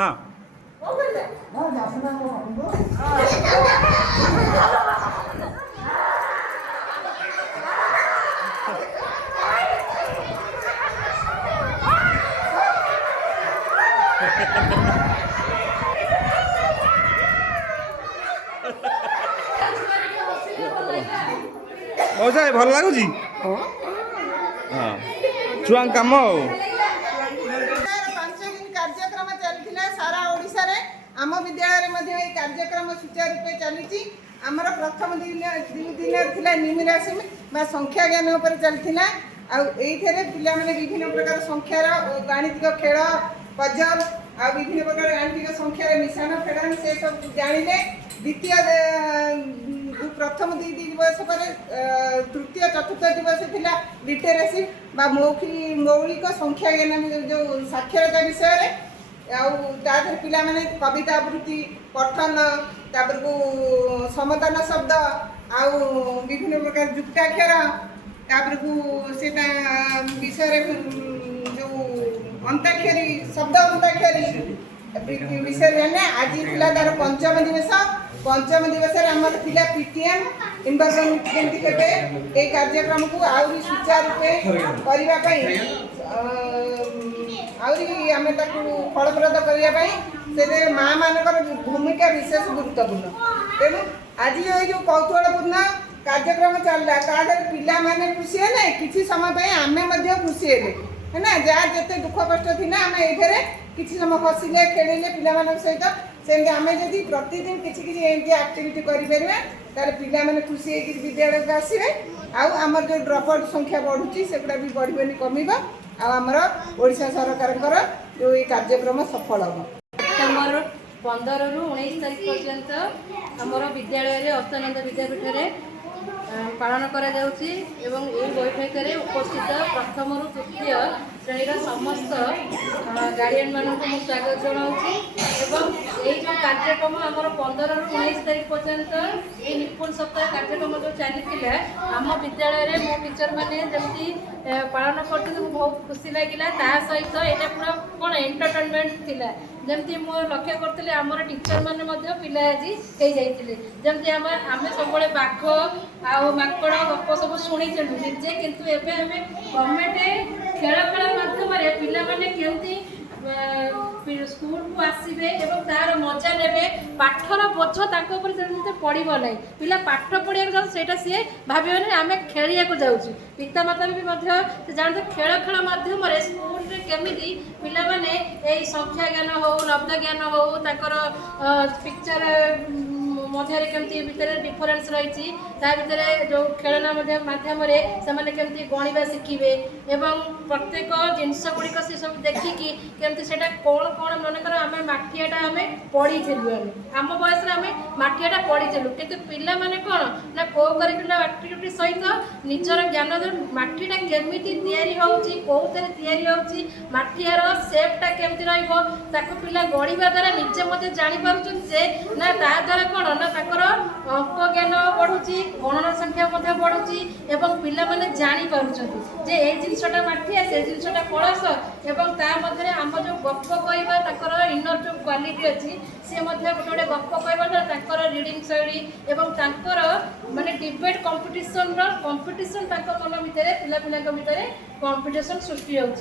हाँ मौसा भल लगुच छुआ कम कार्यक्रम चलता सारा ओडिशा रे आम विद्यालय कार्यक्रम सुचारू रूपे चली आमर प्रथम दिन था न्यूमेरासी बा संख्या ज्ञान उपर चलता आईथे पिला विभिन्न प्रकार संख्यार गाणितिक खेल पजल आ विभिन्न प्रकार गाणितिक संख्यार मिश्रण फेड़ान से सब जानिले द्वितीय प्रथम 2 दिवस पर तृतीय चतुर्थ दिवस था लिटरेसी बा मौलिक संख्या ज्ञान जो साक्षरता विषय आधर पिला माने कविता आवृत्ति पठन तापर को समाधान शब्द आउ विभिन्न प्रकार युक्ताक्षर तापर को सेटा विषय जो अंताक्षरी शब्द अंताक्षरी विषय जाने आज पिला तार पंचम दिवस आमर पिला पीटीएम इन्वायरमेंट केमती केबे ए कार्यक्रम को आउरी सुचारू रूपे करिवा पई आउरी आमे ताकू फलप्रद करिया पई से माँ मानकर भूमिका विशेष गुरुत्वपूर्ण तेणु आज ये जो कौतूहलपूर्ण कार्यक्रम चलला तादर पिला माने खुशी है किसी समय पे आमे मध्य खुशी है ना जहाँ जिते दुख कष्ट थी आम ये किसी समय हसिले खेलिले पिला सहित सेमती आम जब प्रतिदिन किसी एक्टिविटी करें पिला माने खुशी है विद्यालय को आसवे आमर जो ड्रप आउट संख्या बढ़ुची से भी बढ़नी कमिबा आमर ओडिशा सरकार जो ये कार्यक्रम सफल हम सेप्टेम्बर 15 रु 19 तारीख पर्यंत आमर विद्यालय अष्टानंद विद्यापीठ में पालन करा जाउची एवं ए बैठक रे उपस्थित प्रथम रु तृतीय श्रेणी समस्त गार्डियन मानक मु स्वागत जनाउची एवं ए जो कार्यक्रम आमर 15 रु 19 तारीख पर्यंत ए निपुण सप्ताह कार्यक्रम जो चली आम विद्यालय रे मो टीचर माने जमती पालन करते बहुत खुशी लगिला ता सहित एटा पूरा कोन एंटरटेनमेंट थिला जमती मो लक्ष्य करते आमर टीचर माने मध्य पिला आज हो जाइए जमती आम सब बाघ आ माकड़ गप सब शुणी निजे किंतु एबे हमें गवर्नमेंट खेल खेल माध्यम पिला माने केमती स्कूल को आसवे और तार मजा ने पाठर बोझ तक पड़ो ना पिला पाठ पढ़ा जाऊ से सी भाव आम खेलिया जाऊँ पिता माता भी जानते खेल खेल मध्यम स्कूल केमी पिला माने संख्या ज्ञान हो लब्ध ज्ञान हो पिक्चर मध्य केमती भितर डिफरेन्स रही भितर जो खेलना मध्यम से केमती गणिबा शिखिबे एवं प्रत्येक जिनस गुड़िक से सब देखिकी केमती से कौन कौन मनकर आम माठियाटा आम पढ़ी आम बयस आम माठियाटा पढ़ी कि पिला माने कौन ना को करिकुलर एक्टिविटी सहित निजर ज्ञान माठीटा केमिति तैयारी होउची कोउतरे तैयारी होउची माठियार शेपटा केमती रहइबो ताको पिला गणिबा द्वारा निजे मते जानि पारुछन जे ना ता द्वारा कौन ना ताकर अंक ज्ञान बढ़ुची गणना संख्या मध्य बढ़ुची एवं पिला माने जानि पारुछन जे ए जिनसटा माठिया से जिनसटा कलश एवं ता मध्य आम जो गप कहवा ताकर इनर जो क्वालिटी अच्छी सी गोटे गोटे गप कहवा ताकर रीडिंग शैली एवं ताकर माने डिबेट कंपटीशन मन भितर पिला पिला भितर कंपटीशन सृष्टि होउची।